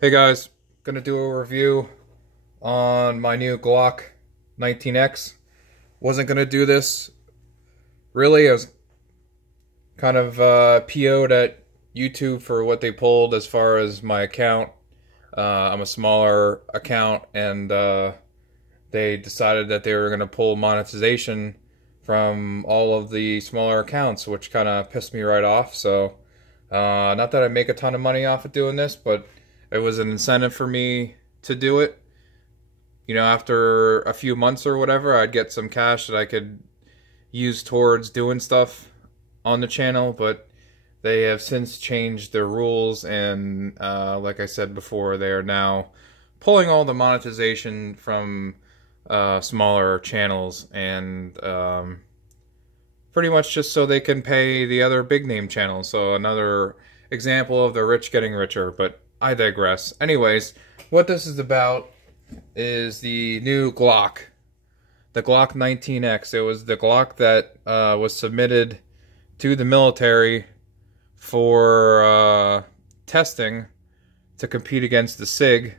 Hey guys, gonna do a review on my new Glock 19X. Wasn't gonna do this really. I was kind of PO'd at YouTube for what they pulled as far as my account. I'm a smaller account, and they decided that they were gonna pull monetization from all of the smaller accounts, which kind of pissed me right off. So, not that I make a ton of money off of doing this, but it was an incentive for me to do it. You know, after a few months or whatever, I'd get some cash that I could use towards doing stuff on the channel, but they have since changed their rules, and like I said before, they are now pulling all the monetization from smaller channels, and pretty much just so they can pay the other big name channels. So another example of the rich getting richer, but I digress. Anyways, what this is about is the new Glock. The Glock 19X. It was the Glock that was submitted to the military for testing to compete against the SIG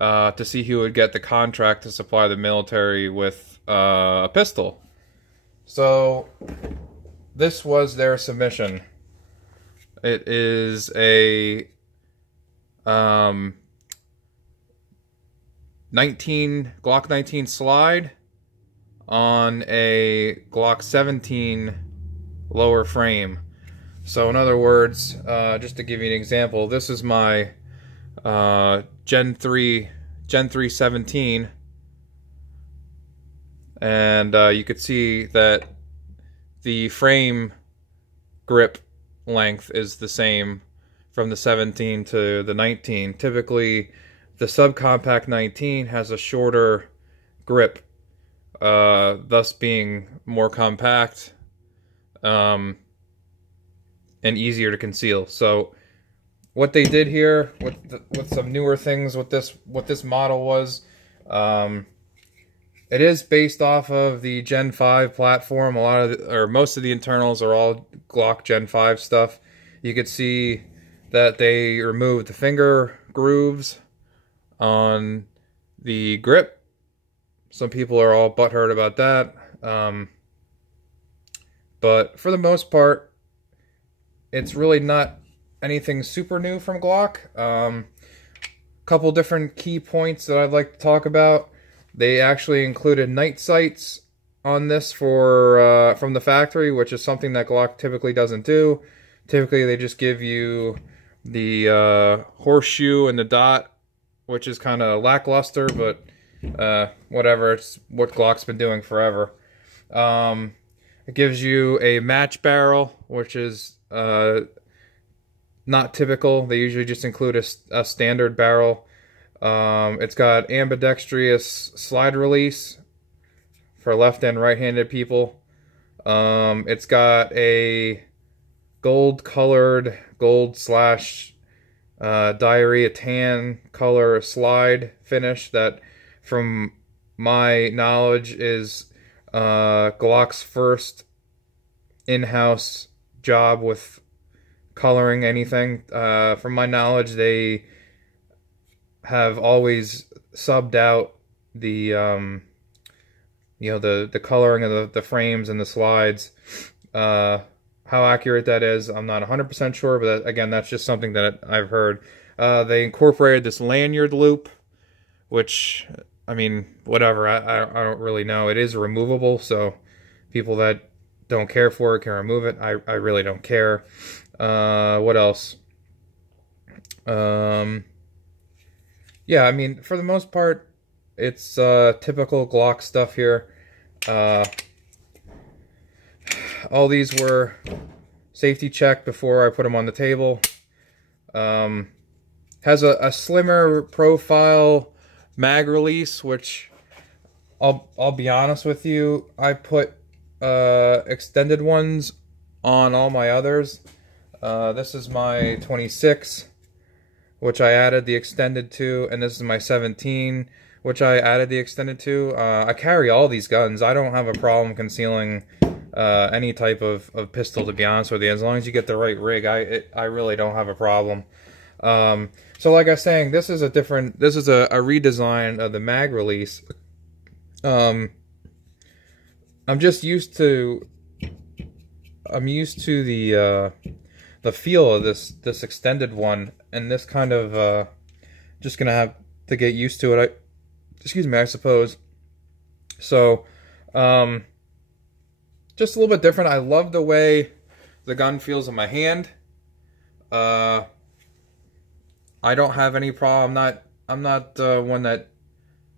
to see who would get the contract to supply the military with a pistol. So, this was their submission. It is a Glock 19 slide on a Glock 17 lower frame. So in other words, just to give you an example, this is my Gen 3 17, and you could see that the frame grip length is the same from the 17 to the 19. Typically, the subcompact 19 has a shorter grip, thus being more compact and easier to conceal. So, what they did here with some newer things with this model was, it is based off of the Gen 5 platform. Most of the internals are all Glock Gen 5 stuff. You could see that they removed the finger grooves on the grip. Some people are all butthurt about that. But for the most part, it's really not anything super new from Glock. Couple different key points that I'd like to talk about. They actually included night sights on this for from the factory, which is something that Glock typically doesn't do. Typically, they just give you the horseshoe and the dot, which is kind of lackluster, but whatever. It's what Glock's been doing forever. It gives you a match barrel, which is not typical. They usually just include a standard barrel. It's got ambidextrous slide release for left and right-handed people. It's got a gold-colored, gold/diarrhea tan color slide finish that, from my knowledge, is Glock's first in-house job with coloring anything. From my knowledge, they have always subbed out the the coloring of the frames and the slides. How accurate that is, I'm not 100% sure, but again, that's just something that I've heard. They incorporated this lanyard loop, which, I mean, whatever, I don't really know. It is removable, so people that don't care for it can remove it. I really don't care. What else? Yeah, I mean, for the most part, it's typical Glock stuff here. All these were safety checked before I put them on the table. Has a slimmer profile mag release, which I'll be honest with you, I put extended ones on all my others. This is my 26, which I added the extended to, and this is my 17, which I added the extended to. I carry all these guns. I don't have a problem concealing any type of pistol, to be honest with you. As long as you get the right rig, I really don't have a problem. So like I was saying, this is a redesign of the mag release. I'm used to the feel of this extended one, and this kind of just gonna have to get used to it. Excuse me, I suppose. So, just a little bit different. I love the way the gun feels in my hand. I don't have any problem. I'm not one that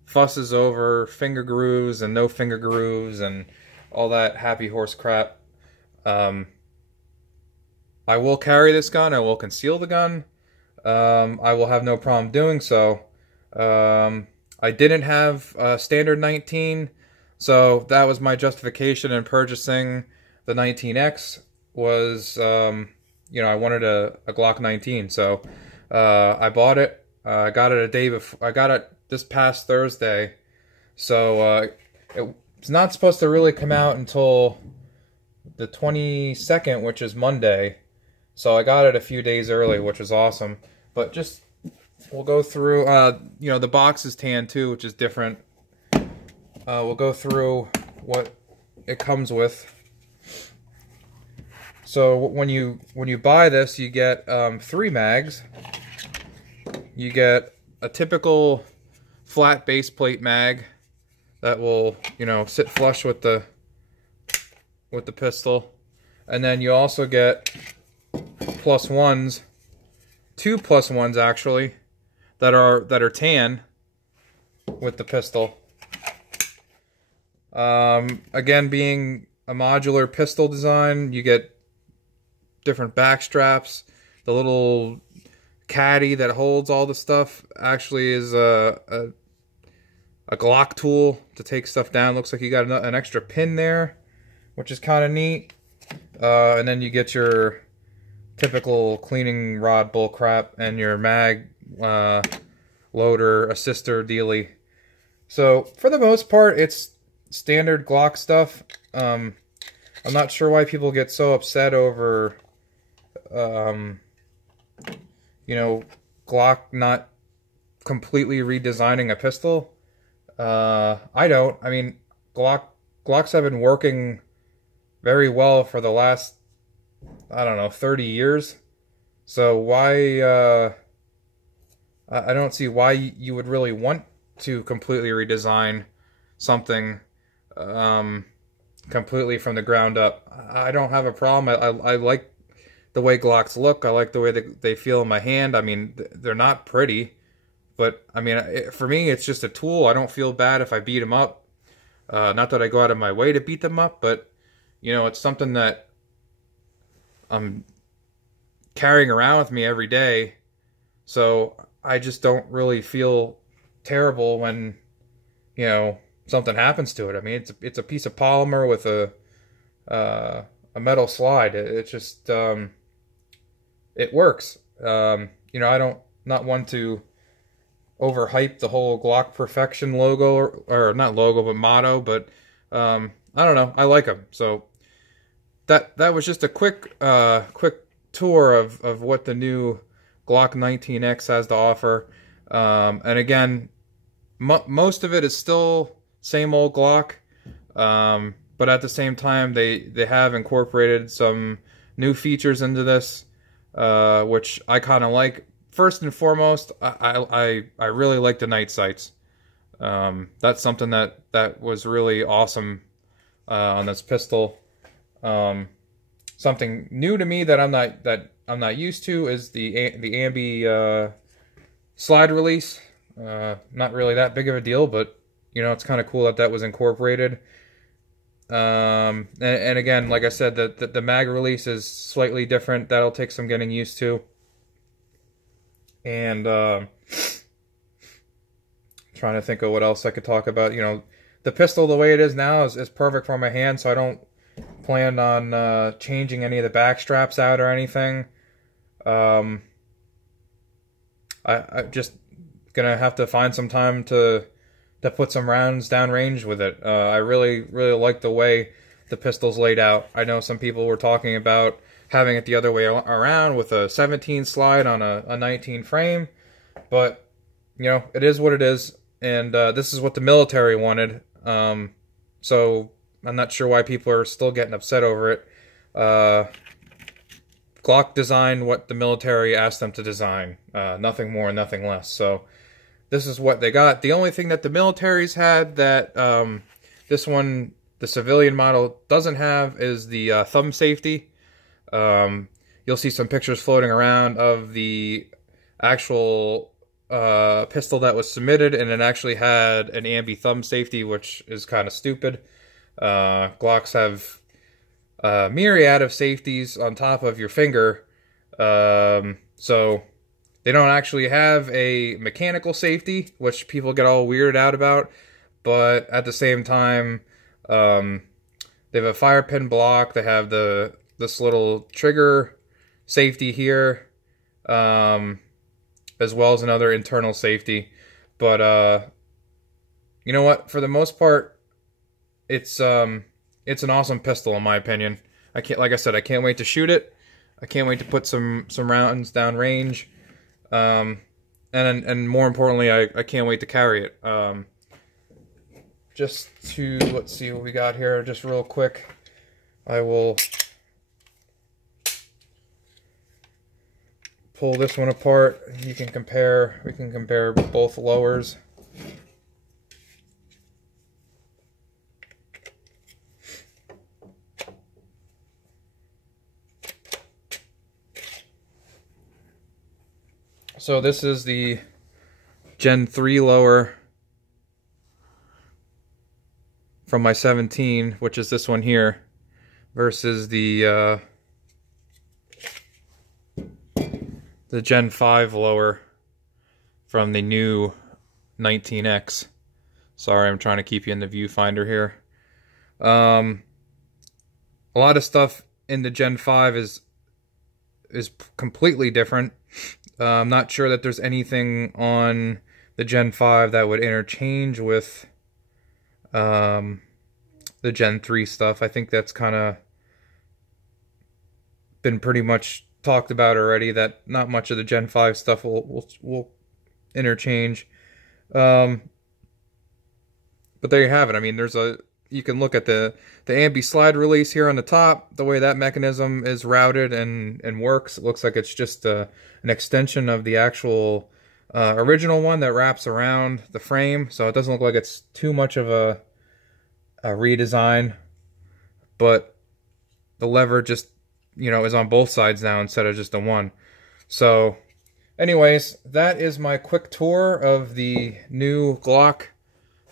fusses over finger grooves and no finger grooves and all that happy horse crap. I will carry this gun. I will conceal the gun. I will have no problem doing so. I didn't have standard 19, so that was my justification in purchasing the 19X. Was you know, I wanted a Glock 19, so I bought it. I got it a day before. I got it this past Thursday, so it's not supposed to really come out until the 22nd, which is Monday. So I got it a few days early, which is awesome. But just, we'll go through, you know, the box is tan too, which is different. We'll go through what it comes with. So when you buy this, you get 3 mags. You get a typical flat base plate mag that will, you know, sit flush with the pistol, and then you also get +1s, 2 +1s actually, that are tan with the pistol. Again, being a modular pistol design, you get different back straps. The little caddy that holds all the stuff actually is a Glock tool to take stuff down. Looks like you got an extra pin there, which is kind of neat. And then you get your typical cleaning rod bull crap and your mag loader assister dealy. So for the most part, it's standard Glock stuff. I'm not sure why people get so upset over you know, Glock not completely redesigning a pistol. I don't. I mean, Glocks have been working very well for the last, I don't know, 30 years. So why, I don't see why you would really want to completely redesign something completely from the ground up. I don't have a problem. I like the way Glocks look. I like the way they feel in my hand. I mean, they're not pretty, but I mean, for me, it's just a tool. I don't feel bad if I beat them up. Not that I go out of my way to beat them up, but you know, it's something that I'm carrying around with me every day. So I just don't really feel terrible when, you know, something happens to it. I mean, it's a piece of polymer with a metal slide. It's just it works. You know, I don't not want to overhype the whole Glock Perfection logo, or not logo, but motto. But I don't know. I like them. So that was just a quick tour of what the new Glock 19X has to offer. And again, most of it is still same old Glock, but at the same time, they have incorporated some new features into this, which I kind of like. First and foremost, I really like the night sights. That's something that was really awesome on this pistol. Something new to me that I'm not used to is the Ambi slide release. Not really that big of a deal, but you know, it's kind of cool that was incorporated. And again, like I said, the mag release is slightly different. That'll take some getting used to. And trying to think of what else I could talk about. You know, the pistol the way it is now is perfect for my hand, so I don't plan on changing any of the back straps out or anything. I just gonna have to find some time to put some rounds downrange with it. I really like the way the pistol's laid out. I know some people were talking about having it the other way around with a 17 slide on a 19 frame. But, you know, it is what it is. And this is what the military wanted. So I'm not sure why people are still getting upset over it. Glock designed what the military asked them to design. Nothing more, nothing less. So this is what they got. The only thing that the military's had that this one, the civilian model, doesn't have is the thumb safety. You'll see some pictures floating around of the actual pistol that was submitted, and it actually had an ambi thumb safety, which is kind of stupid. Glocks have a myriad of safeties on top of your finger, so they don't actually have a mechanical safety, which people get all weirded out about, but at the same time, they have a fire pin block. They have this little trigger safety here, as well as another internal safety. But you know what? For the most part, it's an awesome pistol in my opinion. Like I said, I can't wait to shoot it. I can't wait to put some rounds down range. And more importantly, I can't wait to carry it. Just to, let's see what we got here, just real quick. I will pull this one apart. We can compare both lowers. So this is the Gen 3 lower from my 17, which is this one here, versus the Gen 5 lower from the new 19X. Sorry, I'm trying to keep you in the viewfinder here. A lot of stuff in the Gen 5 is completely different. I'm not sure that there's anything on the Gen 5 that would interchange with the Gen 3 stuff. I think that's kind of been pretty much talked about already, that not much of the Gen 5 stuff will interchange. But there you have it. I mean, you can look at the ambi slide release here on the top, the way that mechanism is routed and works. It looks like it's just an extension of the actual original one that wraps around the frame, so it doesn't look like it's too much of a redesign. But the lever just, you know, is on both sides now instead of just the one. So anyways, that is my quick tour of the new Glock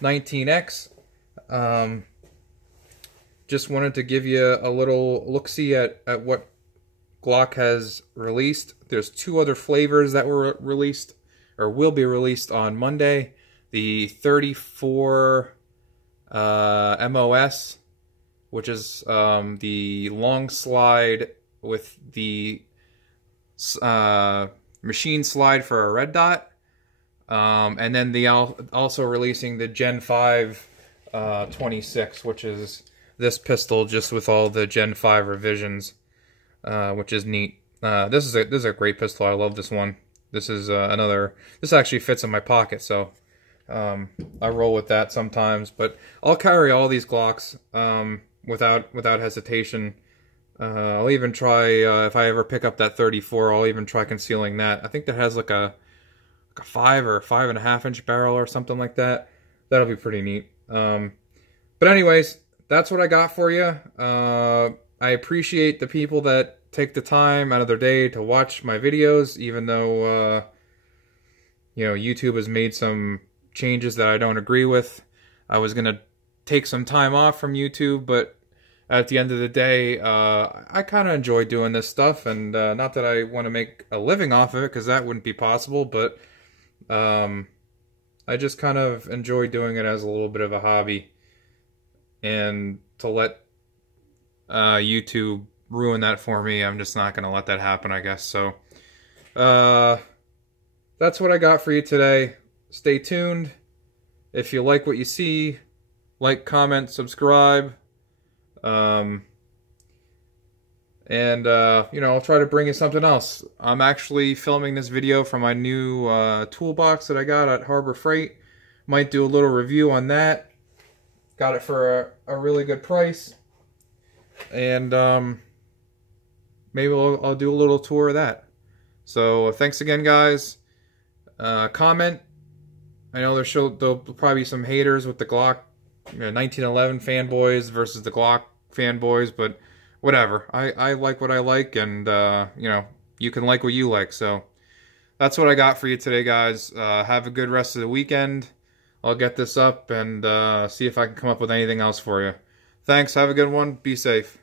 19X. Just wanted to give you a little look-see at what Glock has released. There's 2 other flavors that were released, or will be released on Monday. The 34 MOS, which is the long slide with the machine slide for a red dot. And then they also releasing the Gen 5 26, which is this pistol just with all the Gen 5 revisions, which is neat. This is a great pistol. I love this one. This is this actually fits in my pocket, so I roll with that sometimes. But I'll carry all these Glocks without hesitation. I'll even try, if I ever pick up that 34, I'll even try concealing that. I think that has like a 5 or 5.5 inch barrel or something like that. That'll be pretty neat. But anyways, that's what I got for you. I appreciate the people that take the time out of their day to watch my videos, even though you know, YouTube has made some changes that I don't agree with. I was gonna take some time off from YouTube, but at the end of the day, I kind of enjoy doing this stuff, and not that I want to make a living off of it, because that wouldn't be possible, but I just kind of enjoy doing it as a little bit of a hobby, and to let YouTube ruin that for me, I'm just not going to let that happen, I guess. So that's what I got for you today. Stay tuned. If you like what you see, like, comment, subscribe. And, you know, I'll try to bring you something else. I'm actually filming this video from my new toolbox that I got at Harbor Freight. Might do a little review on that. Got it for a really good price. And maybe I'll do a little tour of that. So thanks again, guys. Comment. I know there'll probably be some haters with the Glock 1911 fanboys versus the Glock fanboys, but whatever. I like what I like, and you know, you can like what you like. So that's what I got for you today, guys. Have a good rest of the weekend. I'll get this up and see if I can come up with anything else for you. Thanks. Have a good one. Be safe.